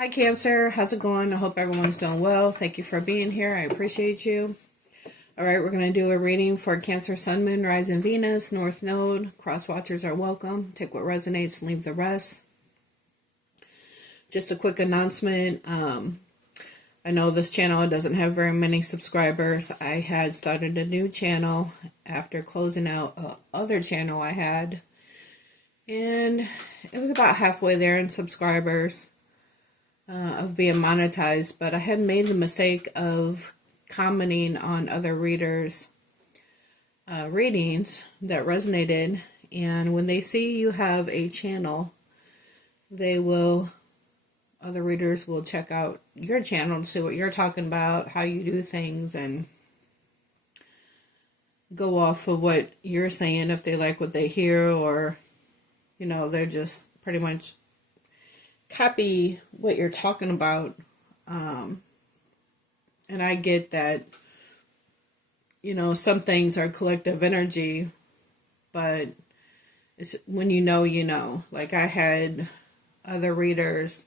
Hi, Cancer. How's it going? I hope everyone's doing well. Thank you for being here. I appreciate you. All right, we're going to do a reading for Cancer, Sun, Moon, Rising, Venus, North Node. Cross watchers are welcome. Take what resonates and leave the rest. Just a quick announcement. I know this channel doesn't have very many subscribers. I had started a new channel after closing out other channel I had. And it was about halfway there in subscribers. Of being monetized, but I had made the mistake of commenting on other readers' readings that resonated, and when they see you have a channel, other readers will check out your channel to see what you're talking about, how you do things, and go off of what you're saying if they like what they hear, or, they're just pretty much copy what you're talking about. And I get that, some things are collective energy, but it's when you know. Like I had other readers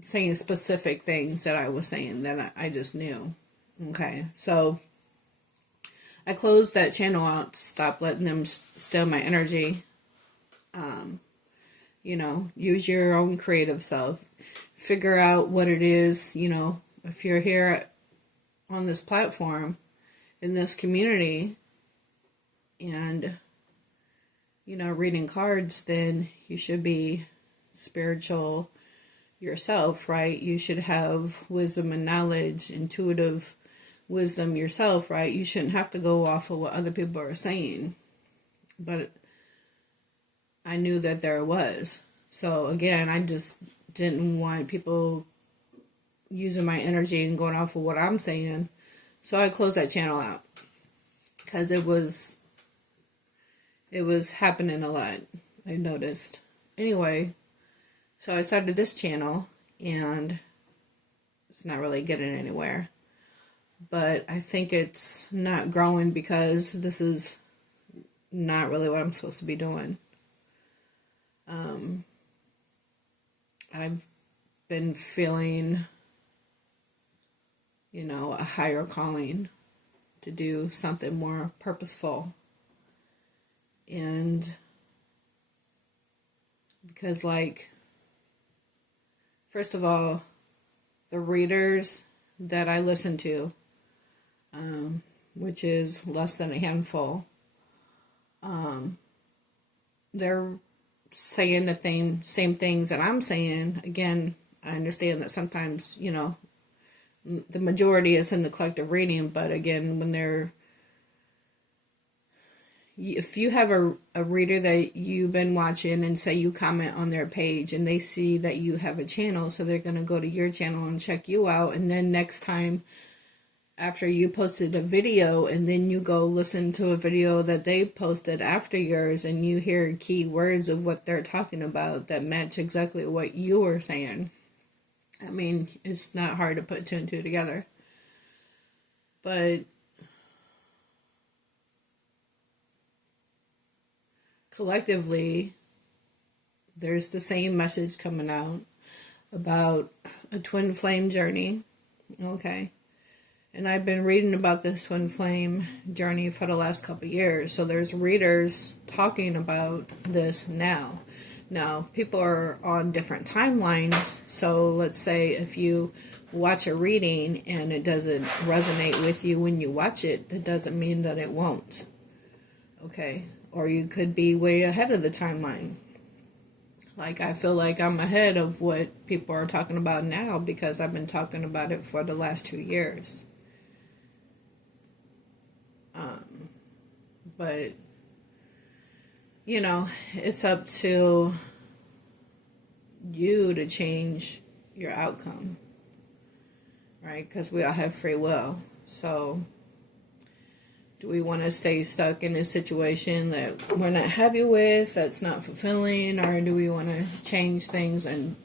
saying specific things that I was saying that I just knew. Okay, so I closed that channel out to stop letting them steal my energy. Use your own creative self. Figure out what it is, if you're here on this platform, in this community, and, reading cards, then you should be spiritual yourself, right? You should have wisdom and knowledge, intuitive wisdom yourself, right? You shouldn't have to go off of what other people are saying. But I knew that there was. So again, I just didn't want people using my energy and going off of what I'm saying. So I closed that channel out because it was happening a lot. I noticed. Anyway, so I started this channel and it's not really getting anywhere. But I think it's not growing because this is not really what I'm supposed to be doing. I've been feeling, a higher calling to do something more purposeful. And because, first of all, the readers that I listen to, which is less than a handful, they're saying the same things that I'm saying. Again, I understand that sometimes, the majority is in the collective reading, but again, if you have a reader that you've been watching and say you comment on their page and they see that you have a channel, so they're going to go to your channel and check you out, and then next time after you posted a video and then you go listen to a video that they posted after yours and you hear key words of what they're talking about that match exactly what you were saying. I mean, it's not hard to put two and two together. But collectively, there's the same message coming out about a twin flame journey. Okay. And I've been reading about this twin flame journey for the last couple of years. So there's readers talking about this now. Now, people are on different timelines. So let's say if you watch a reading and it doesn't resonate with you when you watch it, that doesn't mean that it won't. Okay. Or you could be way ahead of the timeline. Like, I feel like I'm ahead of what people are talking about now because I've been talking about it for the last 2 years. But, it's up to you to change your outcome, right? Because we all have free will. So, do we want to stay stuck in a situation that we're not happy with, that's not fulfilling, or do we want to change things and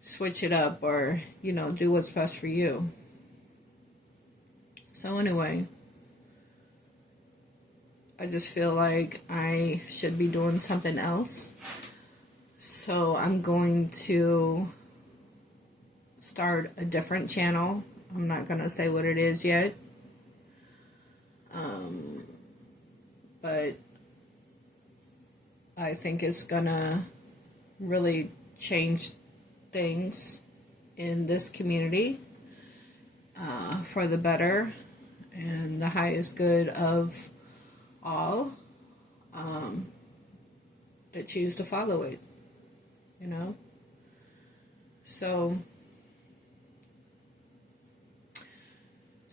switch it up, or, do what's best for you? So anyway, I just feel like I should be doing something else. So I'm going to start a different channel. I'm not going to say what it is yet. But I think it's going to really change things in this community for the better and the highest good of all that choose to follow it, you know? So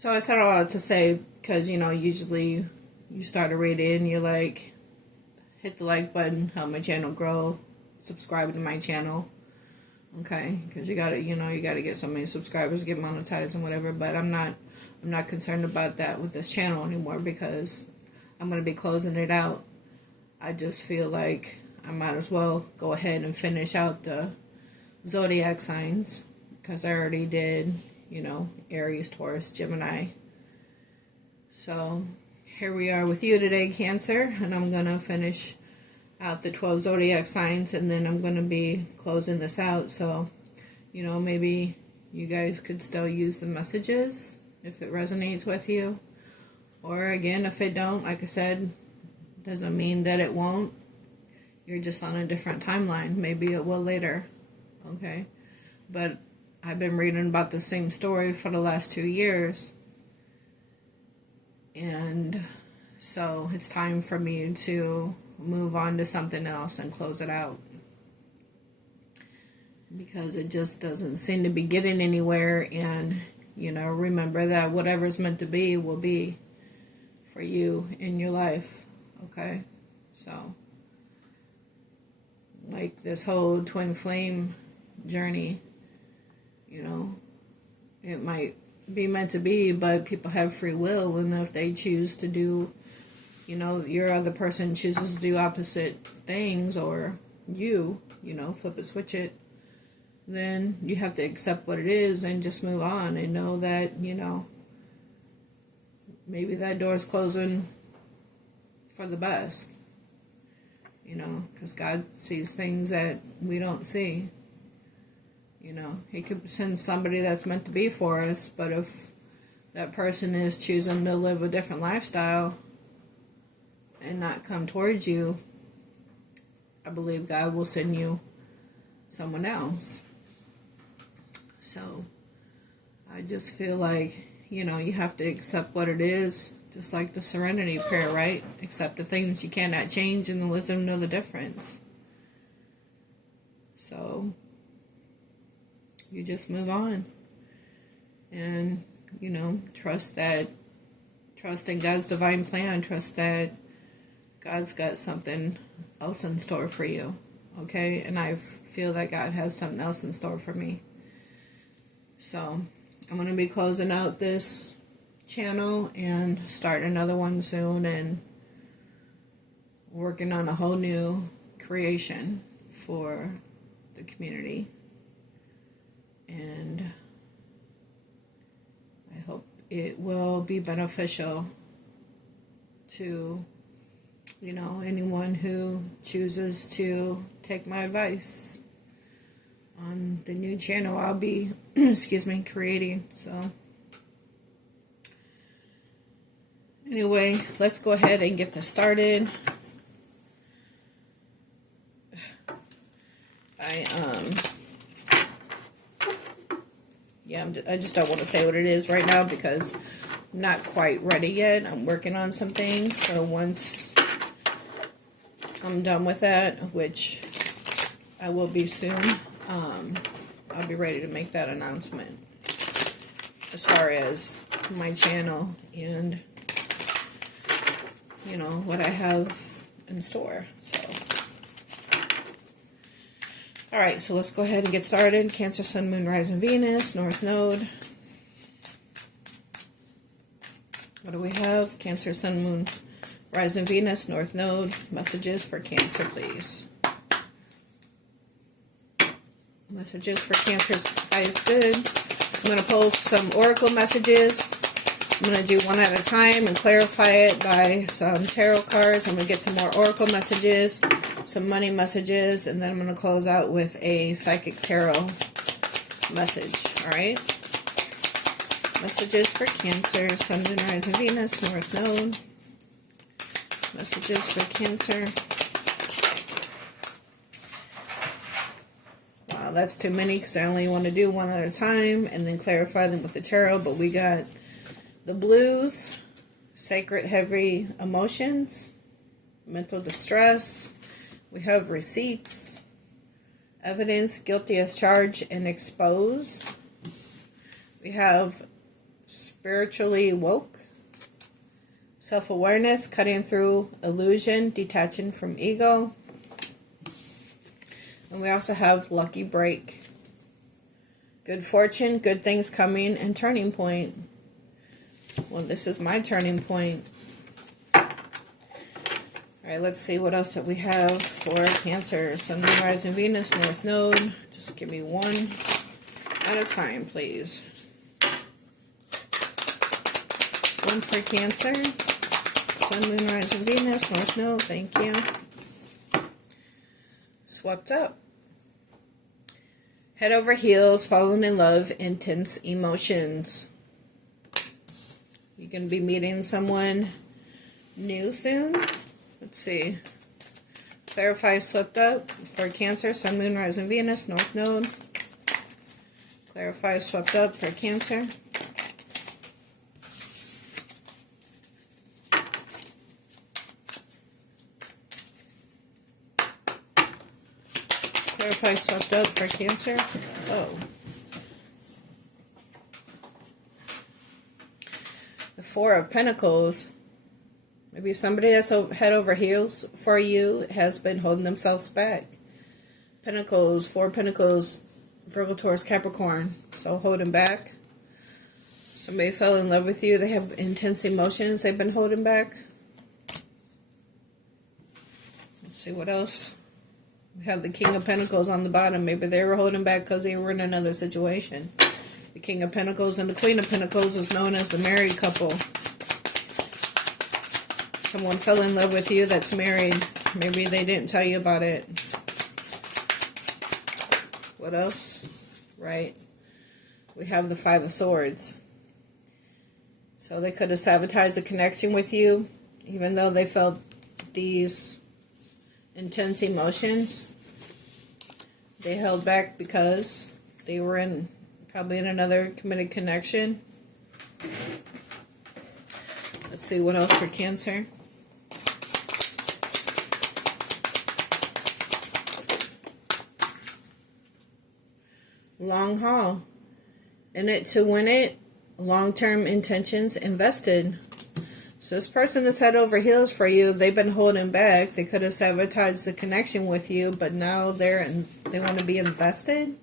I said all that to say, because, you know, usually you start a reading and you're like, hit the like button, help my channel grow, subscribe to my channel, okay? Because you gotta get so many subscribers, get monetized and whatever. But I'm not concerned about that with this channel anymore, because I'm gonna be closing it out. I just feel like I might as well go ahead and finish out the zodiac signs, because I already did, you know, Aries, Taurus, Gemini. So here we are with you today, Cancer, and I'm going to finish out the 12 zodiac signs, and then I'm going to be closing this out. So, you know, maybe you guys could still use the messages if it resonates with you. Or again, if it don't, like I said, doesn't mean that it won't. You're just on a different timeline. Maybe it will later, okay? But I've been reading about the same story for the last 2 years. And so it's time for me to move on to something else and close it out, because it just doesn't seem to be getting anywhere. And, you know, remember that whatever's meant to be will be for you in your life, okay? So, like this whole twin flame journey, you know, it might be meant to be, but people have free will, and if they choose to do, you know, your other person chooses to do opposite things, or you know, flip it, switch it, then you have to accept what it is and just move on and know that, you know, maybe that door's closing for the best, you know, because God sees things that we don't see. You know, He could send somebody that's meant to be for us, but if that person is choosing to live a different lifestyle and not come towards you, I believe God will send you someone else. So I just feel like, you know, you have to accept what it is, just like the Serenity Prayer, right? Accept the things you cannot change and the wisdom know the difference. So you just move on. And, you know, trust in God's divine plan. Trust that God's got something else in store for you. Okay? And I feel that God has something else in store for me. So I'm going to be closing out this channel and start another one soon, and working on a whole new creation for the community. And I hope it will be beneficial to, you know, anyone who chooses to take my advice on the new channel I'll be creating. So anyway, let's go ahead and get this started. I just don't want to say what it is right now, because I'm not quite ready yet. I'm working on some things, so once I'm done with that, which I will be soon, I'll be ready to make that announcement as far as my channel and, you know, what I have in store. So, alright, so let's go ahead and get started. Cancer, Sun, Moon, Rising, Venus, North Node. What do we have? Cancer, Sun, Moon, Rising, Venus, North Node. Messages for Cancer, please. Messages for Cancer's highest good. I'm going to pull some oracle messages. I'm going to do one at a time and clarify it by some tarot cards. I'm going to get some more oracle messages. some money messages, and then I'm going to close out with a psychic tarot message. Alright? Messages for Cancer, Sun, Moon, Rising, Venus, North Node. Messages for Cancer. Wow, that's too many because I only want to do one at a time and then clarify them with the tarot. But we got the blues, sacred heavy emotions, mental distress. We have receipts, evidence, guilty as charged and exposed. We have spiritually woke, self-awareness, cutting through illusion, detaching from ego. And we also have lucky break, good fortune, good things coming, and turning point. Well, this is my turning point. Alright, let's see what else that we have for Cancer. Sun, Moon, Rising, Venus, North Node. Just give me one at a time, please. One for Cancer. Sun, Moon, Rising, Venus, North Node. Thank you. Swept up. Head over heels, falling in love, intense emotions. You're going to be meeting someone new soon. Let's see. Clarify, swept up for Cancer, Sun, Moon, Rising, Venus, North Node. Clarify, swept up for Cancer. Clarify, swept up for Cancer. Oh. The Four of Pentacles. Maybe somebody that's head over heels for you has been holding themselves back. Pentacles, Four Pentacles, Virgo, Taurus, Capricorn. So holding back. Somebody fell in love with you. They have intense emotions they've been holding back. Let's see what else. We have the King of Pentacles on the bottom. Maybe they were holding back because they were in another situation. The King of Pentacles and the Queen of Pentacles is known as the married couple. Someone fell in love with you that's married. Maybe they didn't tell you about it. What else? Right. We have the Five of Swords. So they could have sabotaged the connection with you, even though they felt these intense emotions. They held back because they were probably in another committed connection. Let's see what else for Cancer. Long haul. In it to win it. Long-term intentions invested. So this person that's head over heels for you, they've been holding back. They could have sabotaged the connection with you, but now they want to be invested.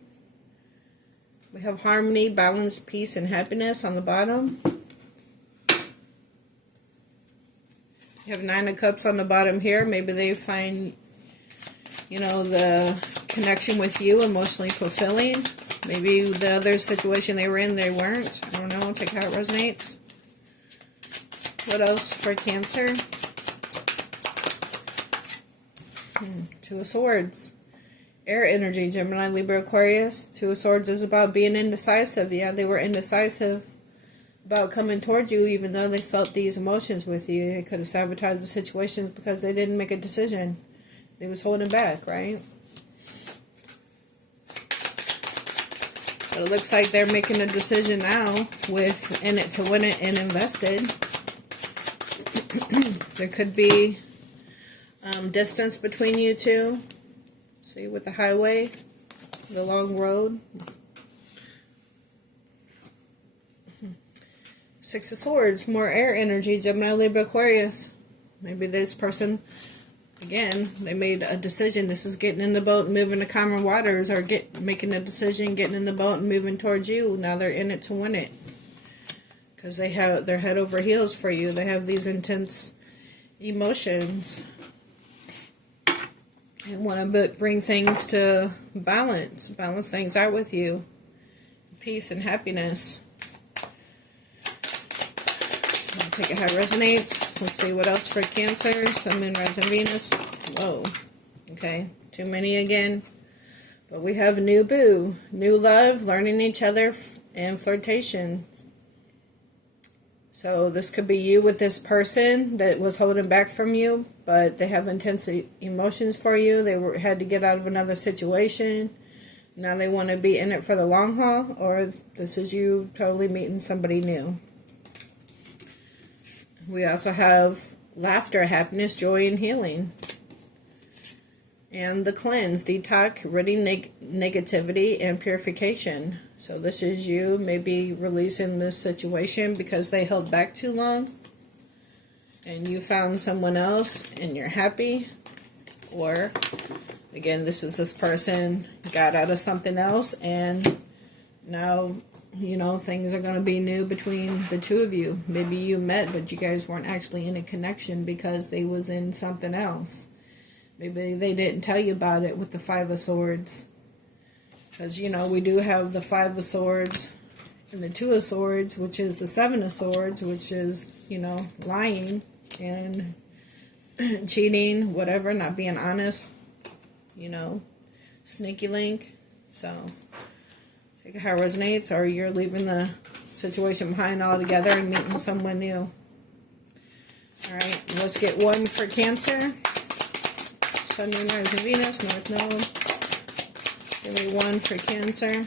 We have harmony, balance, peace, and happiness on the bottom. You have Nine of Cups on the bottom here. Maybe they find, the connection with you emotionally fulfilling. Maybe the other situation they were in, they weren't. I don't know. Take how it resonates. What else for Cancer? Two of Swords. Air energy, Gemini, Libra, Aquarius. Two of Swords is about being indecisive. Yeah, they were indecisive about coming towards you, even though they felt these emotions with you. They could have sabotaged the situations because they didn't make a decision. They was holding back, right? But it looks like they're making a decision now with in it to win it and invested. There could be distance between you two. See, with the highway, the long road. Six of Swords, more air energy, Gemini, Libra, Aquarius. Maybe this person, again, they made a decision. This is getting in the boat and moving to calmer waters, or making a decision, getting in the boat and moving towards you. Now they're in it to win it. Because they're head over heels for you. They have these intense emotions. They want to bring things to balance things out with you. Peace and happiness. I'll take it how it resonates. Let's see what else for Cancer. Sun, Moon, Rising, Venus. Whoa. Okay, too many again. But we have new boo, new love, learning each other, and flirtation. So this could be you with this person that was holding back from you, but they have intense emotions for you. They had to get out of another situation. Now they want to be in it for the long haul, or this is you totally meeting somebody new. We also have laughter, happiness, joy, and healing. And the cleanse, detox, ridding negativity, and purification. So this is you maybe releasing this situation because they held back too long. And you found someone else and you're happy. Or, again, this person got out of something else and now, you know, things are going to be new between the two of you. Maybe you met, but you guys weren't actually in a connection because they was in something else. Maybe they didn't tell you about it with the Five of Swords. Because, you know, we do have the Five of Swords and the Two of Swords, which is the Seven of Swords, which is, you know, lying and cheating, whatever, not being honest, you know, sneaky link. So, take how it resonates, or you're leaving the situation behind altogether and meeting someone new. Alright, let's get one for Cancer. Sun, Moon, Mars, and Venus, North Node. Give me one for Cancer.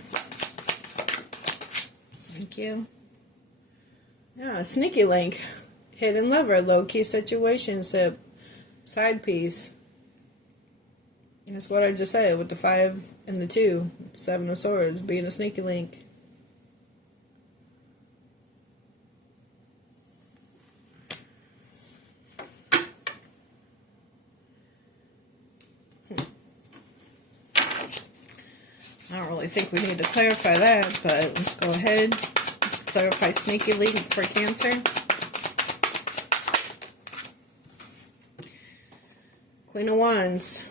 Thank you. Yeah, sneaky link. Hidden lover, low-key situationship, side piece. That's what I just said with the 5 and the 2. 7 of Swords, being a sneaky link. I don't really think we need to clarify that, but let's go ahead. Let's clarify sneaky link for Cancer. Queen of Wands,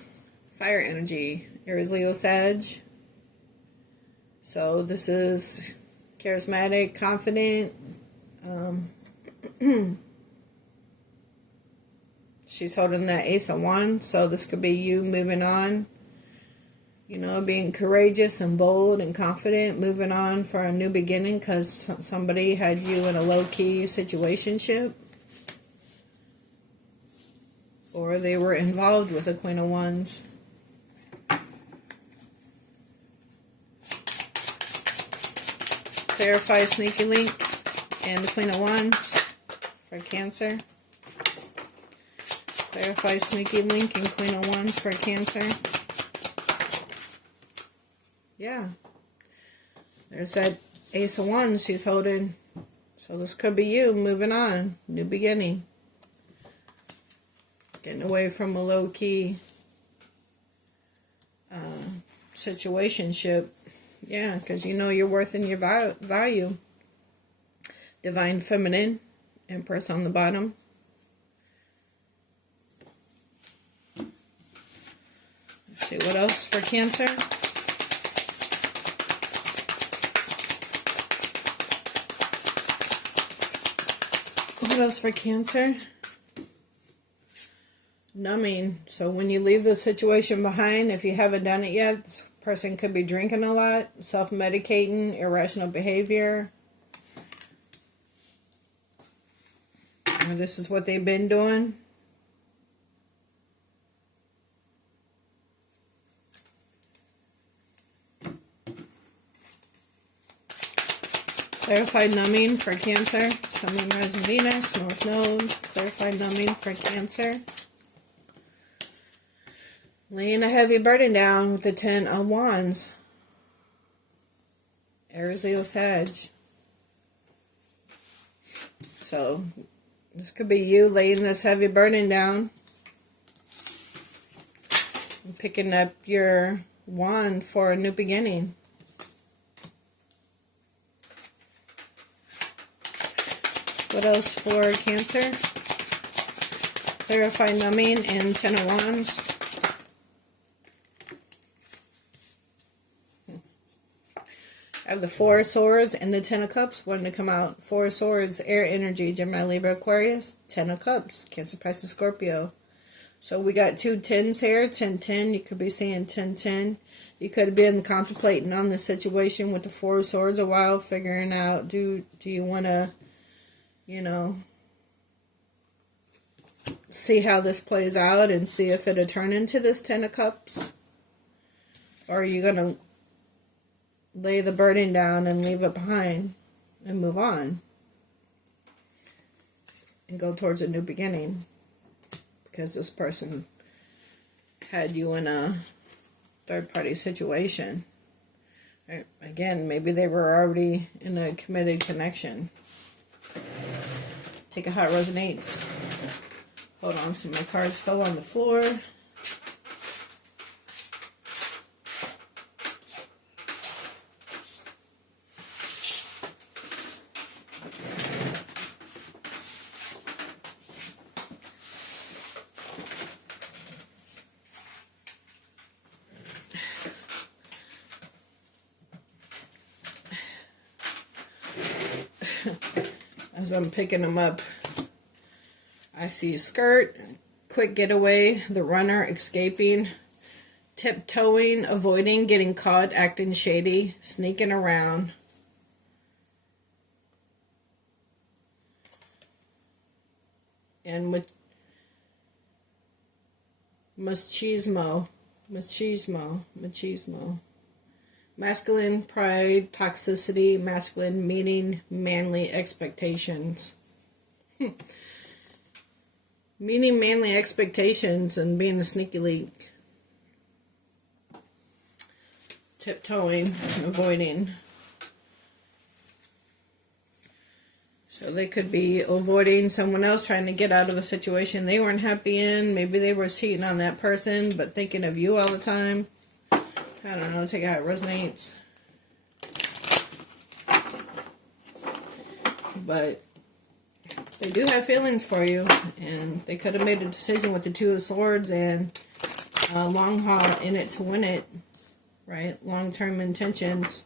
fire energy, Aries, Leo, Sag. So this is charismatic, confident. She's holding that Ace of Wands, so this could be you moving on. You know, being courageous and bold and confident, moving on for a new beginning because somebody had you in a low-key situationship. Or they were involved with the Queen of Wands. Clarify sneaky link and the Queen of Wands for Cancer. Clarify sneaky link and Queen of Wands for Cancer. Yeah. There's that Ace of Wands she's holding. So this could be you moving on. New beginning. Getting away from a low-key situationship. Yeah, because you know your worth and your value. Divine Feminine. Empress on the bottom. Let's see what else for Cancer. What else for Cancer? Numbing. So when you leave the situation behind, if you haven't done it yet, this person could be drinking a lot, self-medicating, irrational behavior. Or this is what they've been doing. Clarified numbing for Cancer. Sun, Moon, Mars, and Venus. North Node. Clarified numbing for Cancer. Laying a heavy burden down with the 10 of Wands. Aries, Leo, Sag. So, this could be you laying this heavy burden down. And picking up your wand for a new beginning. What else for Cancer? Clarify numbing and 10 of Wands. I have the 4 of Swords and the 10 of Cups wanting to come out. 4 of Swords, air energy, Gemini, Libra, Aquarius. 10 of Cups, Cancer, Pisces, Scorpio. So we got 2 10s here, 10 10. You could be saying 10 10. You could have been contemplating on the situation with the 4 of Swords a while, figuring out, do you want to, you know, see how this plays out and see if it'll turn into this 10 of Cups? Or are you going to lay the burden down and leave it behind and move on and go towards a new beginning? Because this person had you in a third-party situation. Again, maybe they were already in a committed connection. Take a hot resonates. Hold on, so my cards fell on the floor. As I'm picking them up, I see skirt, quick getaway, the runner, escaping, tiptoeing, avoiding, getting caught, acting shady, sneaking around. And with machismo. Masculine pride, toxicity, masculine meaning, manly expectations. Meeting manly expectations and being a sneaky leak. Tiptoeing, avoiding. So they could be avoiding someone else, trying to get out of a situation they weren't happy in. Maybe they were cheating on that person, but thinking of you all the time. I don't know, take it how it resonates. But they do have feelings for you, and they could have made a decision with the 2 of Swords and a long haul in it to win it, right? Long-term intentions.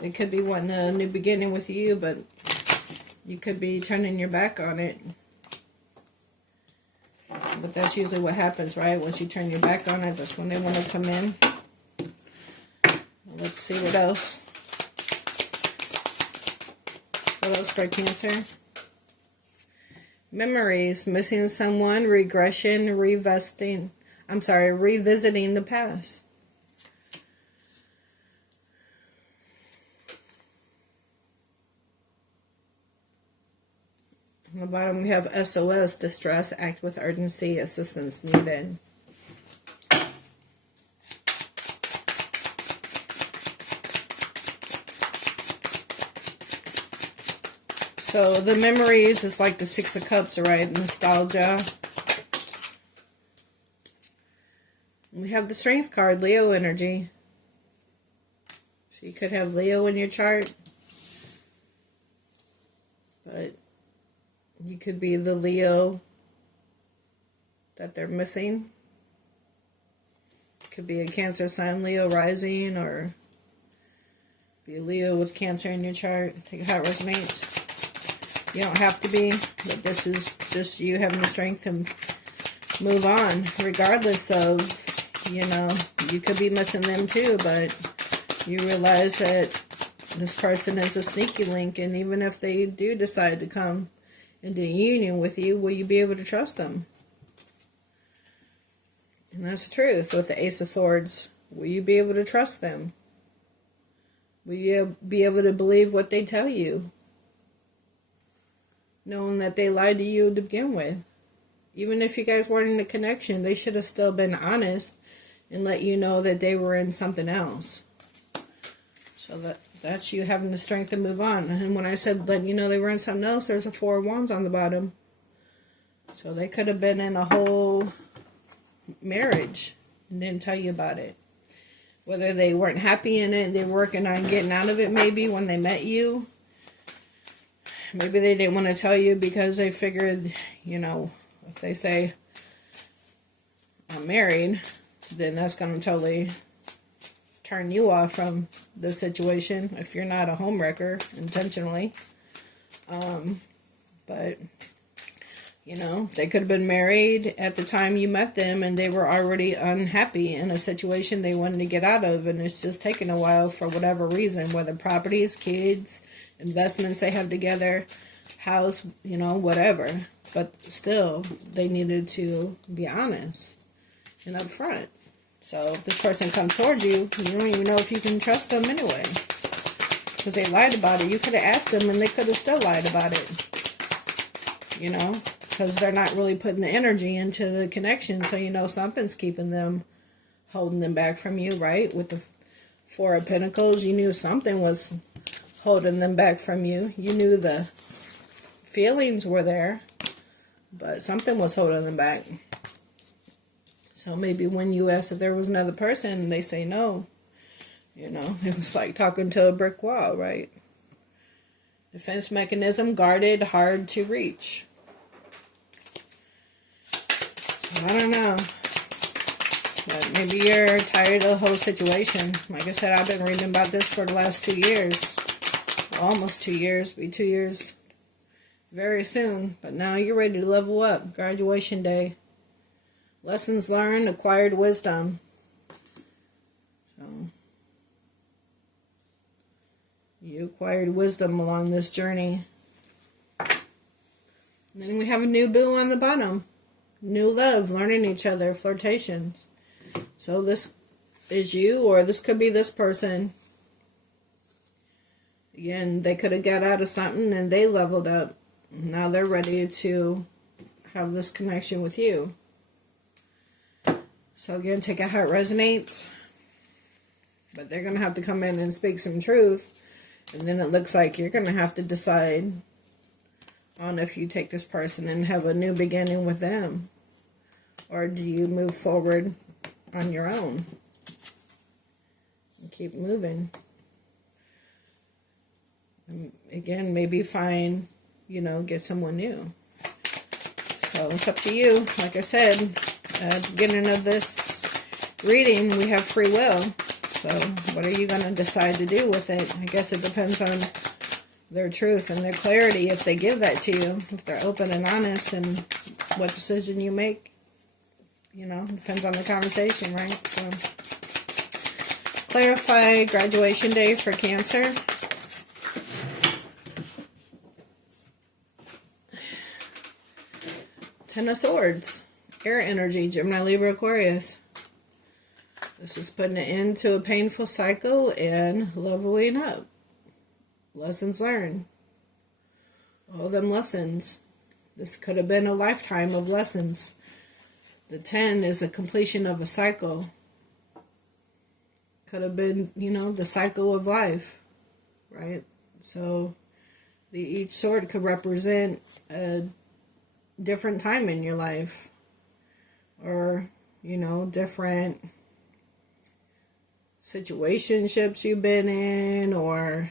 They could be wanting a new beginning with you, but you could be turning your back on it. But that's usually what happens, right? Once you turn your back on it, that's when they want to come in. Let's see what else. What else for Cancer? Memories, missing someone, regression, revisiting the past. On the bottom we have SOS, distress, act with urgency, assistance needed. So the memories is like the 6 of Cups, right? Nostalgia. We have the Strength card, Leo energy. So you could have Leo in your chart. But you could be the Leo that they're missing. Could be a Cancer Sun, Leo rising, or be a Leo with Cancer in your chart. Take how it resonates. You don't have to be, but this is just you having the strength to move on, regardless of, you know, you could be missing them too, but you realize that this person is a sneaky link, and even if they do decide to come into union with you, will you be able to trust them? And that's the truth with the Ace of Swords. Will you be able to trust them? Will you be able to believe what they tell you? Knowing that they lied to you to begin with. Even if you guys weren't in a connection, they should have still been honest and let you know that they were in something else. So that's you having the strength to move on. And when I said let you know they were in something else, there's a 4 of Wands on the bottom. So they could have been in a whole marriage and didn't tell you about it. Whether they weren't happy in it, they were working on getting out of it maybe when they met you. Maybe they didn't want to tell you because they figured, you know, if they say, I'm married, then that's going to totally turn you off from the situation if you're not a homewrecker intentionally. But, You know, they could have been married at the time you met them and they were already unhappy in a situation they wanted to get out of, and it's just taken a while for whatever reason, whether properties, kids, investments they have together, house, you know, whatever. But still, they needed to be honest and upfront. So if this person comes towards you, you don't even know if you can trust them anyway. Because they lied about it. You could have asked them and they could have still lied about it. You know? Because they're not really putting the energy into the connection. So you know something's keeping them, holding them back from you, right? With the Four of Pentacles, you knew something was holding them back from you. You knew the feelings were there, but something was holding them back. So maybe when you ask if there was another person, they say no. You know, it was like talking to a brick wall, right? Defense mechanism, guarded, hard to reach. I don't know. But maybe you're tired of the whole situation. Like I said, I've been reading about this for the last 2 years. Almost 2 years. Be 2 years very soon. But now you're ready to level up. Graduation day. Lessons learned, acquired wisdom. So, you acquired wisdom along this journey. And then we have a new boo on the bottom. New love, learning each other, flirtations. So this is you, or this could be this person. Again, they could have got out of something and they leveled up. Now they're ready to have this connection with you. So again, take out how it resonates. But they're going to have to come in and speak some truth. And then it looks like you're going to have to decide on if you take this person and have a new beginning with them. Or do you move forward on your own and keep moving? And again, maybe find, you know, get someone new. So it's up to you. Like I said, at the beginning of this reading, we have free will. So what are you going to decide to do with it? I guess it depends on their truth and their clarity, if they give that to you, if they're open and honest, and what decision you make, you know, depends on the conversation, right? So, clarify graduation day for Cancer. Ten of Swords, air energy, Gemini, Libra, Aquarius. This is putting an end to a painful cycle and leveling up. Lessons learned. All them lessons. This could have been a lifetime of lessons. The 10 is a completion of a cycle. Could have been, you know, the cycle of life, right? So each sword could represent a different time in your life. Or, you know, different situationships you've been in, or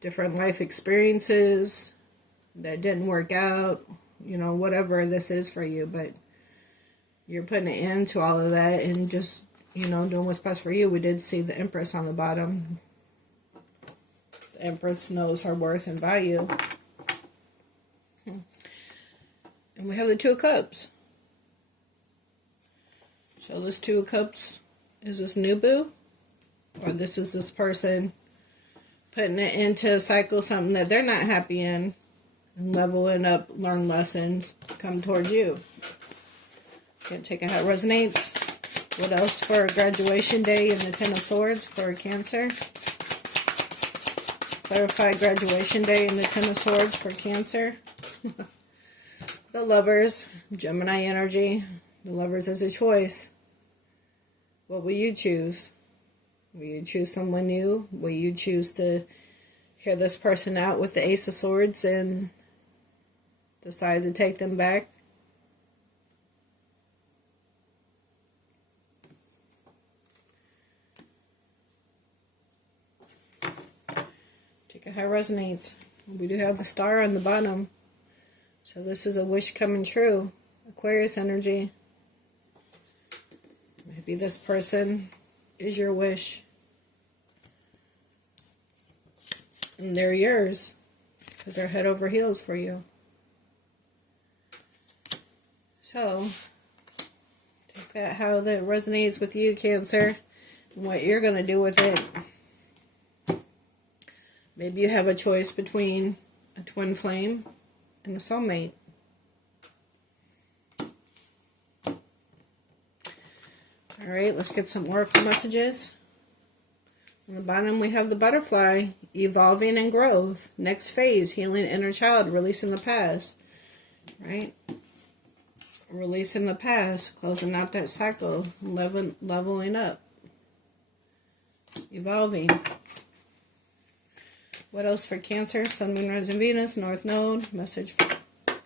different life experiences that didn't work out, you know, whatever this is for you, but you're putting an end to all of that and just, you know, doing what's best for you. We did see the Empress on the bottom. The Empress knows her worth and value. And we have the Two of Cups. So this Two of Cups is this new boo? Or this is this person putting it into a cycle, something that they're not happy in, and leveling up, learn lessons, come towards you. Can't take it how it resonates. What else for graduation day and the Ten of Swords for Cancer? Clarify graduation day and the Ten of Swords for Cancer. The Lovers, Gemini energy. The Lovers is a choice. What will you choose? Will you choose someone new? Will you choose to hear this person out with the Ace of Swords and decide to take them back? Take it how it resonates. We do have the Star on the bottom. So this is a wish coming true. Aquarius energy. Maybe this person is your wish. And they're yours. Because they're head over heels for you. So, take that how that resonates with you, Cancer, and what you're going to do with it. Maybe you have a choice between a twin flame and a soulmate. Alright, let's get some oracle messages. On the bottom we have the butterfly, evolving and growth. Next phase, healing inner child, releasing the past. Right? Releasing the past, closing out that cycle, leveling up. Evolving. What else for Cancer? Sun, Moon, Rising, Venus, North Node. Message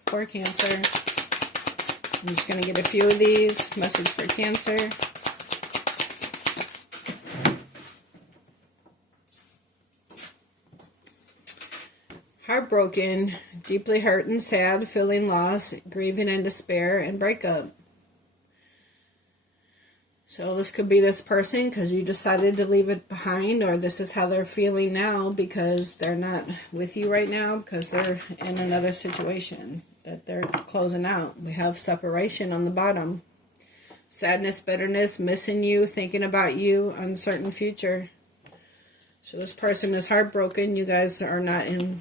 for Cancer. I'm just going to get a few of these. Message for Cancer. Heartbroken, deeply hurt and sad, feeling loss, grieving and despair, and breakup. So this could be this person because you decided to leave it behind, or this is how they're feeling now because they're not with you right now because they're in another situation that they're closing out. We have separation on the bottom. Sadness, bitterness, missing you, thinking about you, uncertain future. So this person is heartbroken. You guys are not in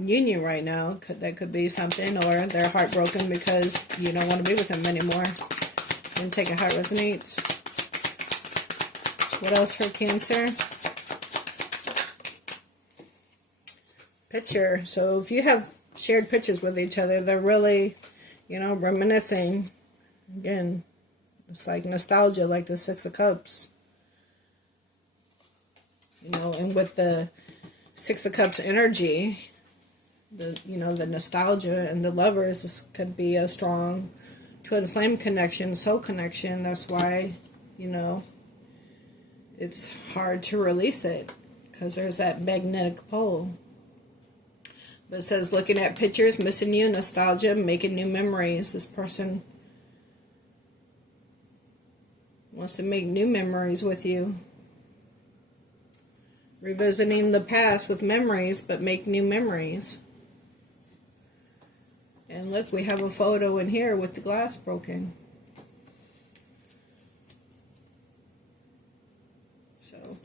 union right now. That could be something, or they're heartbroken because you don't want to be with them anymore. And take a heart resonates. What else for Cancer? Picture. So if you have shared pictures with each other, they're really, reminiscing. Again, it's like nostalgia, like the Six of Cups. And with the Six of Cups energy, the nostalgia and the lovers, this could be a strong twin flame connection, soul connection. That's why, it's hard to release it because there's that magnetic pole. But it says looking at pictures, missing you, nostalgia, making new memories. This person wants to make new memories with you. Revisiting the past with memories, but make new memories. And look, we have a photo in here with the glass broken. So,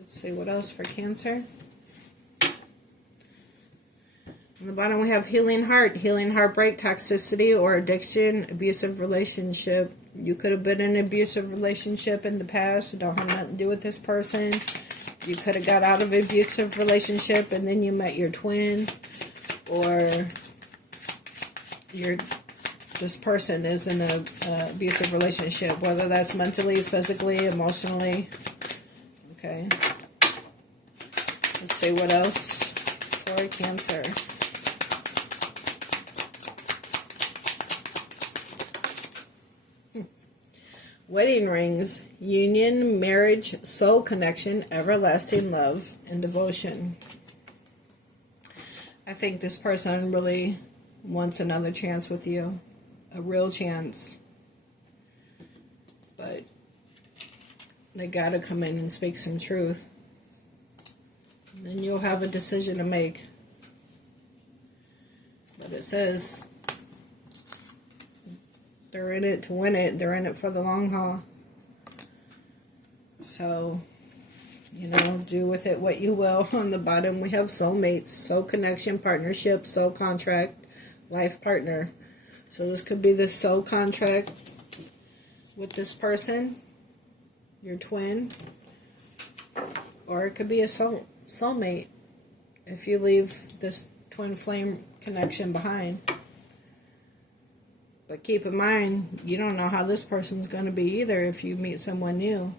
let's see what else for Cancer. On the bottom we have healing heart, healing heartbreak, toxicity or addiction, abusive relationship. You could have been in an abusive relationship in the past. It don't have nothing to do with this person. You could have got out of an abusive relationship and then you met your twin, or this person is in an abusive relationship, whether that's mentally, physically, emotionally. Okay. Let's see what else for Cancer. Wedding rings, union, marriage, soul connection, everlasting love, and devotion. I think this person really wants another chance with you. A real chance. But they gotta come in and speak some truth. And then you'll have a decision to make. But it says they're in it to win it. They're in it for the long haul. So, do with it what you will. On the bottom, we have soulmates, soul connection, partnership, soul contract, life partner. So this could be the soul contract with this person, your twin, or it could be a soulmate if you leave this twin flame connection behind. But keep in mind, you don't know how this person's going to be either if you meet someone new.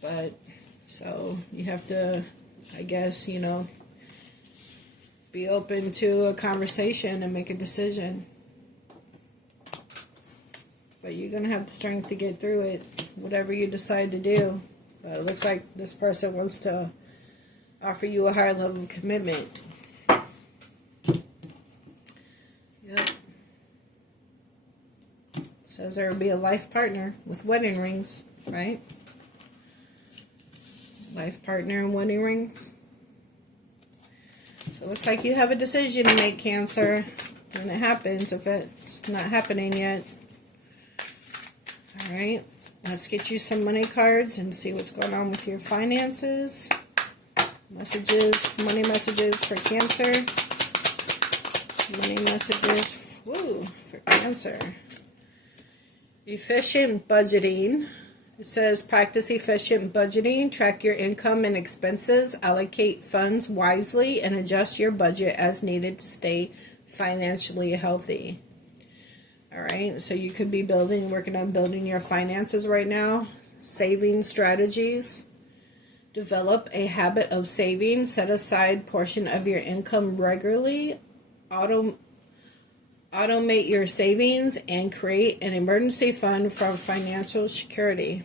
But, so, you have to, I guess, be open to a conversation and make a decision. But you're going to have the strength to get through it, whatever you decide to do. But it looks like this person wants to offer you a higher level of commitment. Yep. Says there will be a life partner with wedding rings, right? Life partner and wedding rings. So So it looks like you have a decision to make, Cancer, when it happens, if it's not happening yet. Alright, let's get you some money cards and see what's going on with your finances. Messages, money messages for Cancer. Money messages, for Cancer. Efficient budgeting. It says practice efficient budgeting, track your income and expenses, allocate funds wisely, and adjust your budget as needed to stay financially healthy. Alright, so you could be working on building your finances right now. Saving strategies. Develop a habit of saving. Set aside portion of your income regularly. Automate your savings and create an emergency fund for financial security.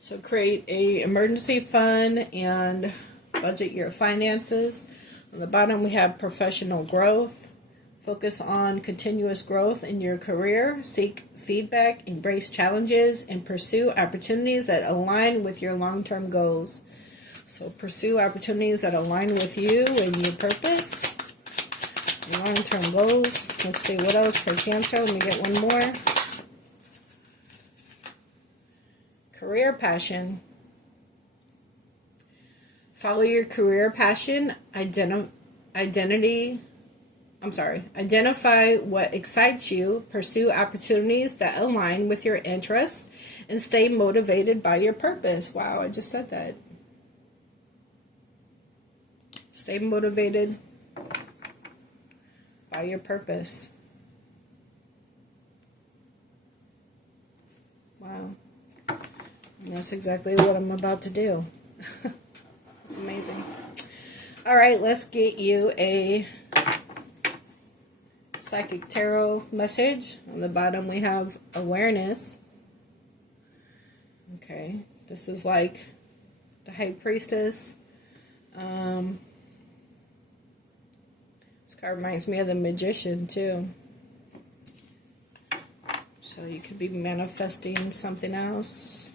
So create a emergency fund and budget your finances. On the bottom we have professional growth. Focus on continuous growth in your career. Seek feedback, embrace challenges, and pursue opportunities that align with your long-term goals. So pursue opportunities that align with you and your purpose. Long-term goals. Let's see what else for Cancer. Let me get one more. Career passion. Follow your career passion. Identify what excites you. Pursue opportunities that align with your interests, and stay motivated by your purpose. Wow, I just said that. Stay motivated by your purpose. Wow. And that's exactly what I'm about to do. It's amazing. All right, let's get you a Psychic Tarot message. On the bottom we have awareness. Okay, this is like the High Priestess. This card reminds me of the Magician too. So you could be manifesting something else.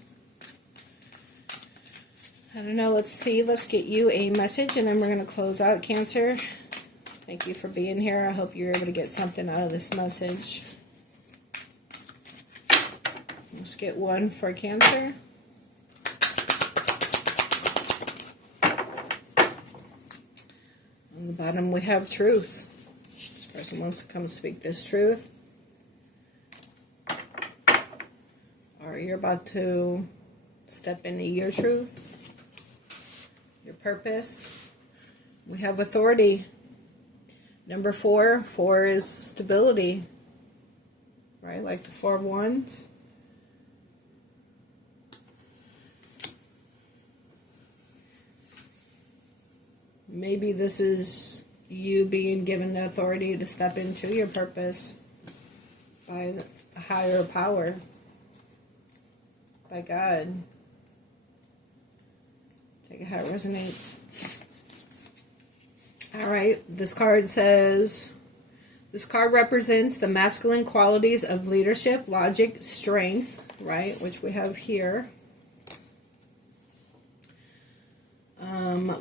I don't know, let's see. Let's get you a message and then we're going to close out, Cancer. Thank you for being here. I hope you're able to get something out of this message. Let's get one for Cancer. On the bottom we have truth. This person wants to come speak this truth. Or you're about to step into your truth. Your purpose. We have authority. Number 4. 4 is stability. Right? Like the 4 of Wands. Maybe this is you being given the authority to step into your purpose by a higher power. By God. Take it how it resonates. Alright, this card says, this card represents the masculine qualities of leadership, logic, strength, right, which we have here.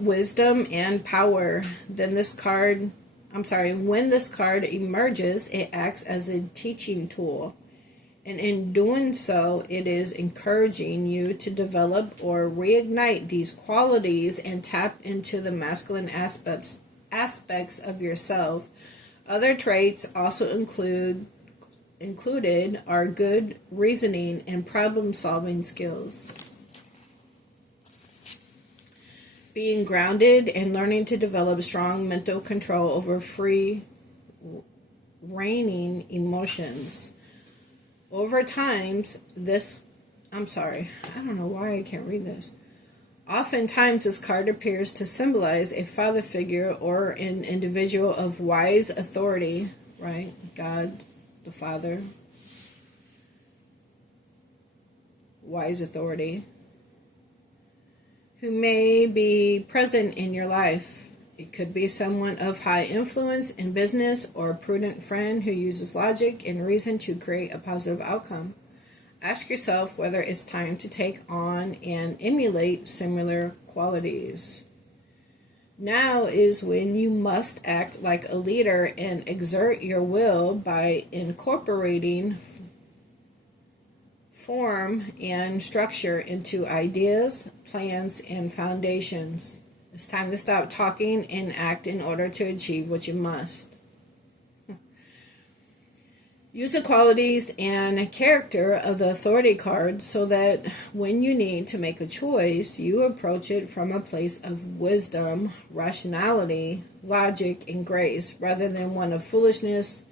Wisdom and power. Then this card, when this card emerges, it acts as a teaching tool. And in doing so, it is encouraging you to develop or reignite these qualities and tap into the masculine aspects of yourself. Other traits also included are good reasoning and problem-solving skills. Being grounded and learning to develop strong mental control over free reigning emotions. Over time, I don't know why I can't read this. Oftentimes, this card appears to symbolize a father figure or an individual of wise authority, right? God, the Father. Wise authority. Who may be present in your life. It could be someone of high influence in business or a prudent friend who uses logic and reason to create a positive outcome. Ask yourself whether it's time to take on and emulate similar qualities. Now is when you must act like a leader and exert your will by incorporating form and structure into ideas, plans, and foundations. It's time to stop talking and act in order to achieve what you must. Use the qualities and character of the authority card so that when you need to make a choice, you approach it from a place of wisdom, rationality, logic, and grace, rather than one of foolishness,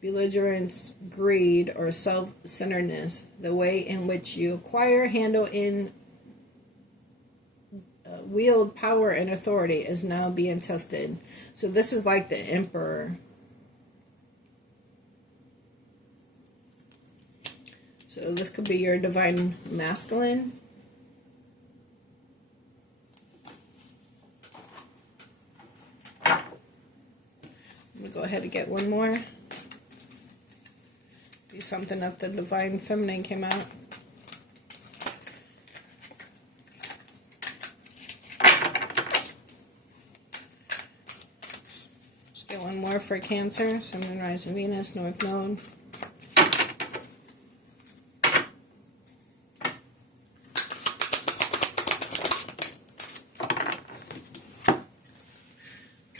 belligerence, greed, or self-centeredness. The way in which you acquire, handle, and wield power and authority is now being tested. So this is like the emperor. So this could be your divine masculine. I'm going to go ahead and get one more. Do something that the divine feminine came out. Let's get one more for Cancer. Sun, Moon, Rising, Venus, North Node.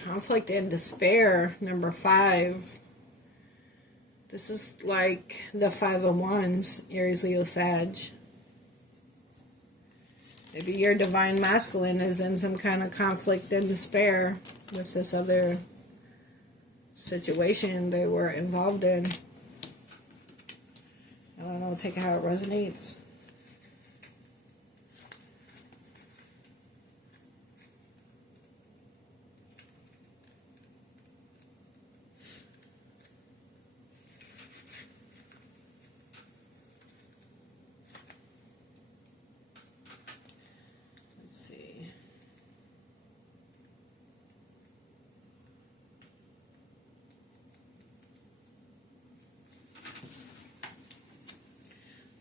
Conflict and despair, number 5. This is like the 5 of Wands, Aries, Leo, Sag. Maybe your divine masculine is in some kind of conflict and despair with this other situation they were involved in. I don't know, take it how it resonates.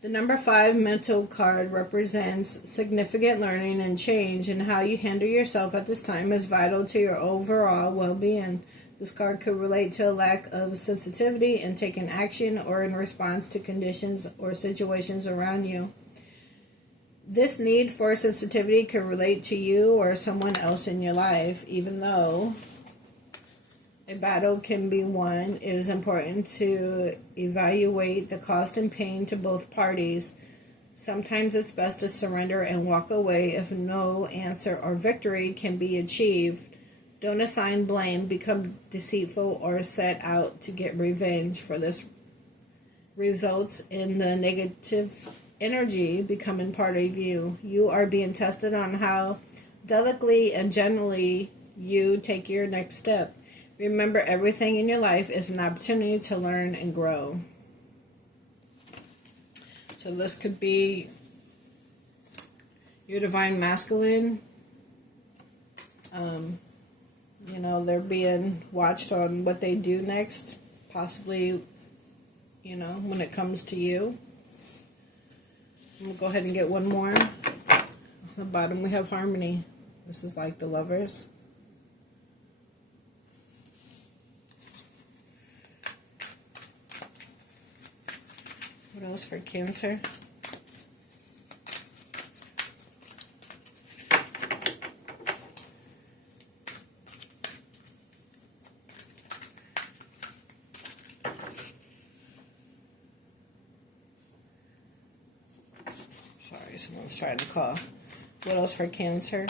The number 5 mental card represents significant learning and change, and how you handle yourself at this time is vital to your overall well-being. This card could relate to a lack of sensitivity in taking action or in response to conditions or situations around you. This need for sensitivity could relate to you or someone else in your life. Even though a battle can be won, it is important to evaluate the cost and pain to both parties. Sometimes it's best to surrender and walk away if no answer or victory can be achieved. Don't assign blame, become deceitful, or set out to get revenge, for this results in the negative energy becoming part of you. You are being tested on how delicately and gently you take your next step. Remember, everything in your life is an opportunity to learn and grow. So this could be your divine masculine. You know, they're being watched on what they do next. Possibly, you know, when it comes to you. I'm going to go ahead and get one more. On the bottom we have Harmony. This is like the Lovers. What else for Cancer? Sorry, someone's trying to call. What else for Cancer?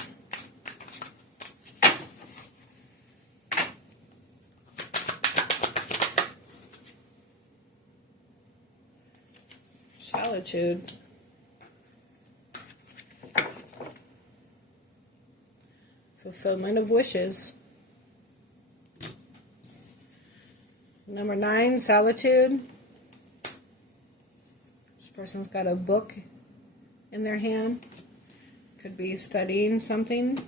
Solitude. Fulfillment of wishes. Number 9, solitude. This person's got a book in their hand. Could be studying something.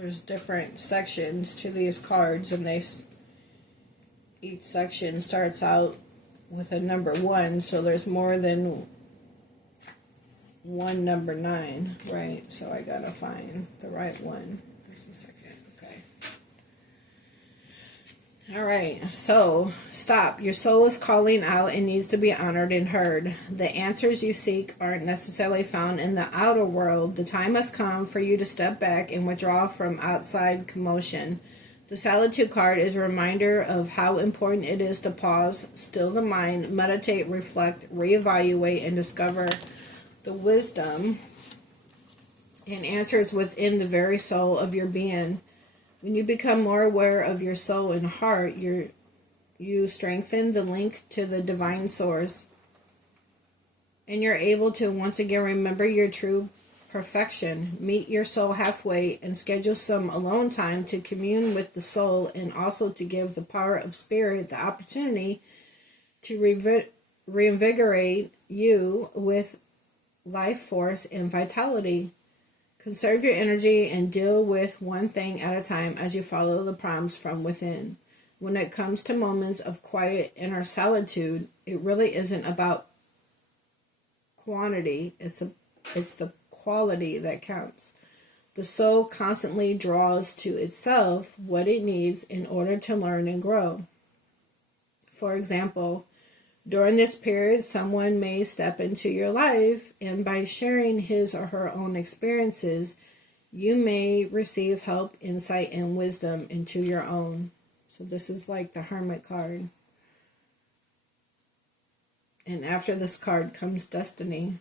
there's different sections to these cards, and each section starts out with a number 1, so there's more than one number 9, right? So I gotta find the right one. Just a second. Okay. All right, so stop. Your soul is calling out and needs to be honored and heard. The answers you seek aren't necessarily found in the outer world. The time has come for you to step back and withdraw from outside commotion. The Solitude card is a reminder of how important it is to pause, still the mind, meditate, reflect, reevaluate, and discover the wisdom and answers within the very soul of your being. When you become more aware of your soul and heart, you strengthen the link to the divine source. And you're able to once again remember your true perfection. Meet your soul halfway and schedule some alone time to commune with the soul, and also to give the power of spirit the opportunity to reinvigorate you with life force and vitality. Conserve your energy and deal with one thing at a time as you follow the prompts from within. When it comes to moments of quiet inner solitude, it really isn't about quantity, it's the quality that counts. The soul constantly draws to itself what it needs in order to learn and grow. For example, during this period, someone may step into your life, and by sharing his or her own experiences, you may receive help, insight, and wisdom into your own. So this is like the Hermit card. And after this card comes Destiny.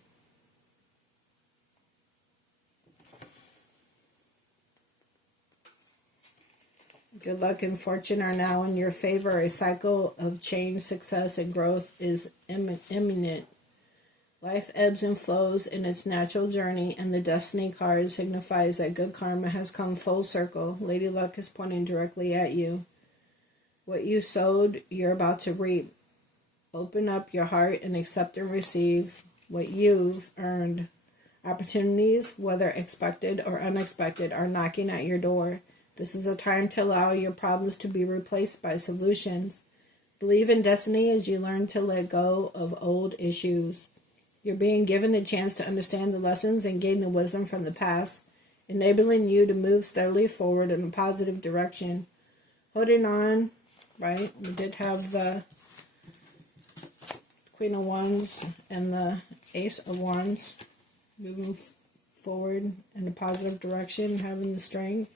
Good luck and fortune are now in your favor. A cycle of change, success, and growth is imminent. Life ebbs and flows in its natural journey, and the Destiny card signifies that good karma has come full circle. Lady Luck is pointing directly at you. What you sowed, you're about to reap. Open up your heart and accept and receive what you've earned. Opportunities, whether expected or unexpected, are knocking at your door. This is a time to allow your problems to be replaced by solutions. Believe in destiny as you learn to let go of old issues. You're being given the chance to understand the lessons and gain the wisdom from the past, enabling you to move steadily forward in a positive direction. Holding on, right? We did have the Queen of Wands and the Ace of Wands. Moving forward in a positive direction, having the strength.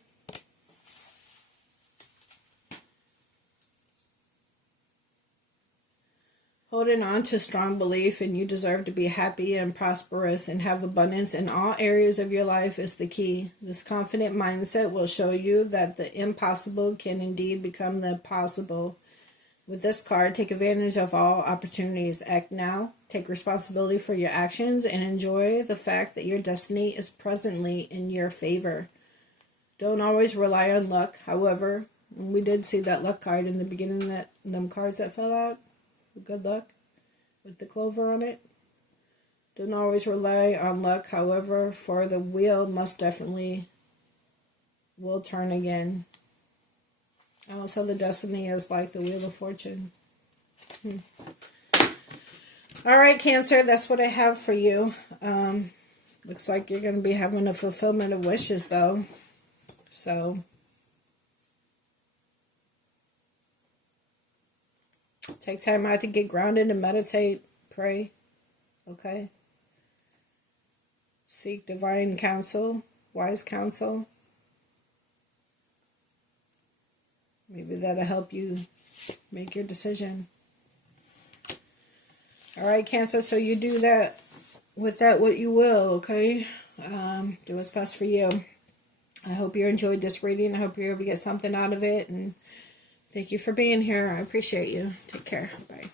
Holding on to strong belief and you deserve to be happy and prosperous and have abundance in all areas of your life is the key. This confident mindset will show you that the impossible can indeed become the possible. With this card, take advantage of all opportunities. Act now, take responsibility for your actions, and enjoy the fact that your destiny is presently in your favor. Don't always rely on luck. However, we did see that luck card in the beginning, that them cards that fell out. Good luck with the clover on it. Don't always rely on luck, however, for the wheel most definitely will turn again. Also, the destiny is like the Wheel of Fortune. All right, Cancer, that's what I have for you. Looks like you're going to be having a fulfillment of wishes, though. So take time out to get grounded and meditate, pray, okay? Seek divine counsel, wise counsel. Maybe that'll help you make your decision. All right, Cancer, so you do that with that what you will, okay? Do what's best for you. I hope you enjoyed this reading. I hope you're able to get something out of it, and thank you for being here. I appreciate you. Take care. Bye.